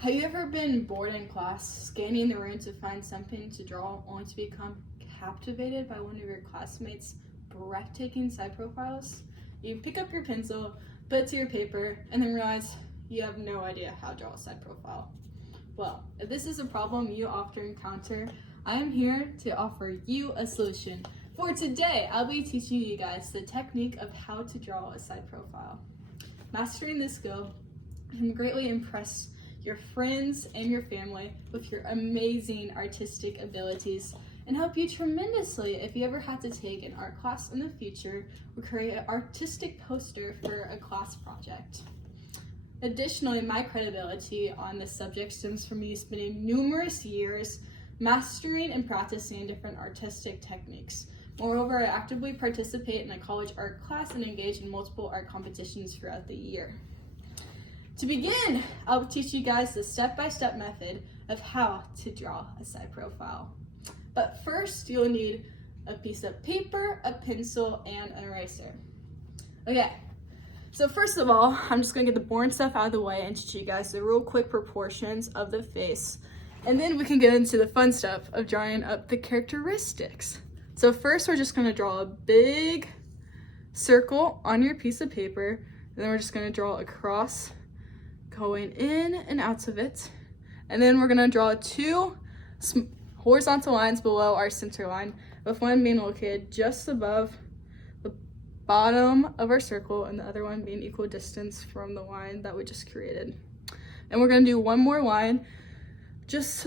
Have you ever been bored in class, scanning the room to find something to draw, only to become captivated by one of your classmates' breathtaking side profiles? You pick up your pencil, put it to your paper, and then realize you have no idea how to draw a side profile. Well, if this is a problem you often encounter, I am here to offer you a solution. For today, I'll be teaching you guys the technique of how to draw a side profile. Mastering this skill can greatly impress your friends and your family with your amazing artistic abilities and help you tremendously if you ever had to take an art class in the future or create an artistic poster for a class project. Additionally, my credibility on this subject stems from me spending numerous years mastering and practicing different artistic techniques. Moreover, I actively participate in a college art class and engage in multiple art competitions throughout the year. To begin, I'll teach you guys the step-by-step method of how to draw a side profile. But first, you'll need a piece of paper, a pencil, and an eraser. Okay, so first of all, I'm just gonna get the boring stuff out of the way and teach you guys the real quick proportions of the face. And then we can get into the fun stuff of drawing up the characteristics. So first, we're just gonna draw a big circle on your piece of paper, and then we're just gonna draw across going in and out of it. And then we're gonna draw two horizontal lines below our center line, with one being located just above the bottom of our circle and the other one being equal distance from the line that we just created. And we're gonna do one more line just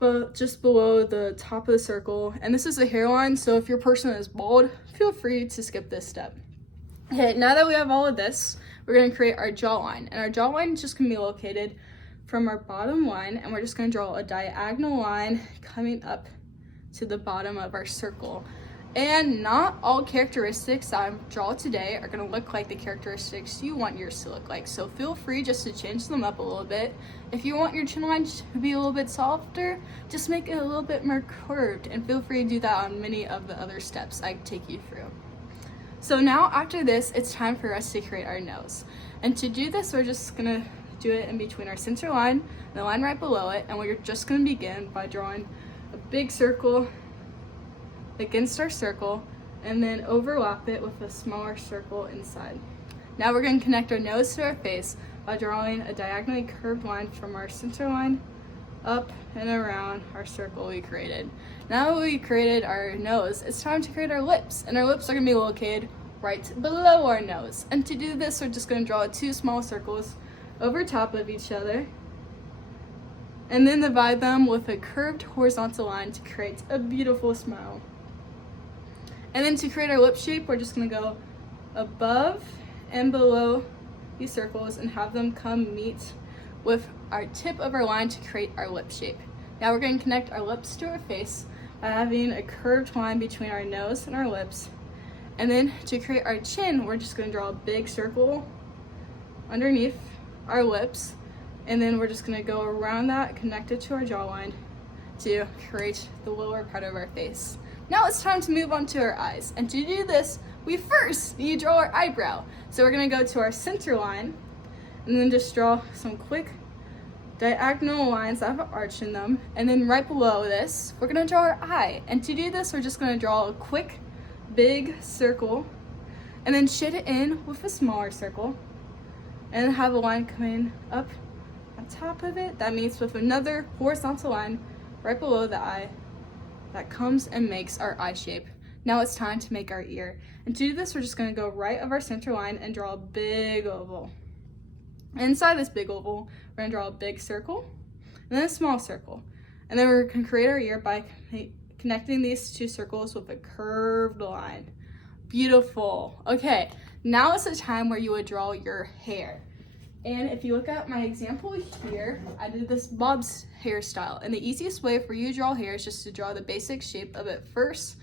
below the top of the circle. And this is a hairline, so if your person is bald, feel free to skip this step. Okay, now that we have all of this, we're gonna create our jawline. And our jawline is just gonna be located from our bottom line, and we're just gonna draw a diagonal line coming up to the bottom of our circle. And not all characteristics that I draw today are gonna look like the characteristics you want yours to look like. So feel free just to change them up a little bit. If you want your chin line to be a little bit softer, just make it a little bit more curved, and feel free to do that on many of the other steps I take you through. So now after this, it's time for us to create our nose. And to do this, we're just gonna do it in between our center line and the line right below it. And we're just gonna begin by drawing a big circle against our circle and then overlap it with a smaller circle inside. Now we're gonna connect our nose to our face by drawing a diagonally curved line from our center line up and around our circle we created. Now that we created our nose, it's time to create our lips, and our lips are gonna be located right below our nose. And to do this, we're just gonna draw two small circles over top of each other and then divide them with a curved horizontal line to create a beautiful smile. And then to create our lip shape, we're just gonna go above and below these circles and have them come meet with our tip of our line to create our lip shape. Now we're going to connect our lips to our face by having a curved line between our nose and our lips. And then to create our chin, we're just going to draw a big circle underneath our lips. And then we're just going to go around that, connect it to our jawline to create the lower part of our face. Now it's time to move on to our eyes. And to do this, we first need to draw our eyebrow. So we're going to go to our center line and then just draw some quick diagonal lines that have an arch in them. And then right below this, we're gonna draw our eye. And to do this, we're just gonna draw a quick, big circle and then shade it in with a smaller circle and have a line coming up on top of it that meets with another horizontal line right below the eye that comes and makes our eye shape. Now it's time to make our ear. And to do this, we're just gonna go right of our center line and draw a big oval. Inside this big oval, we're gonna draw a big circle and then a small circle. And then we're gonna create our ear by connecting these two circles with a curved line. Beautiful. Okay, now is the time where you would draw your hair. And if you look at my example here, I did this bob's hairstyle. And the easiest way for you to draw hair is just to draw the basic shape of it first,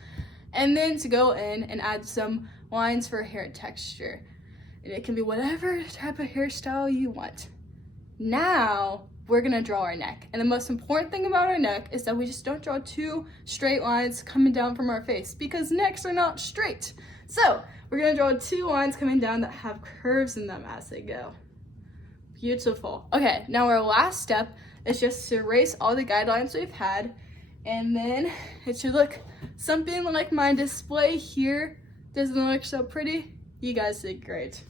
and then to go in and add some lines for hair texture. And it can be whatever type of hairstyle you want. Now, we're gonna draw our neck. And the most important thing about our neck is that we just don't draw two straight lines coming down from our face, because necks are not straight. So, we're gonna draw two lines coming down that have curves in them as they go. Beautiful. Okay, now our last step is just to erase all the guidelines we've had, and then it should look something like my display here. Doesn't it look so pretty? You guys did great.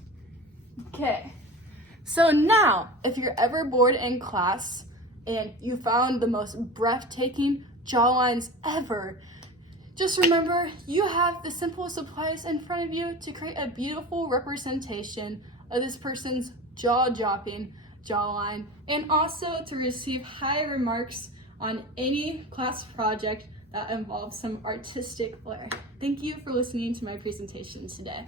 Okay, so now if you're ever bored in class and you found the most breathtaking jawlines ever, just remember you have the simple supplies in front of you to create a beautiful representation of this person's jaw-dropping jawline, and also to receive high remarks on any class project that involves some artistic flair. Thank you for listening to my presentation today.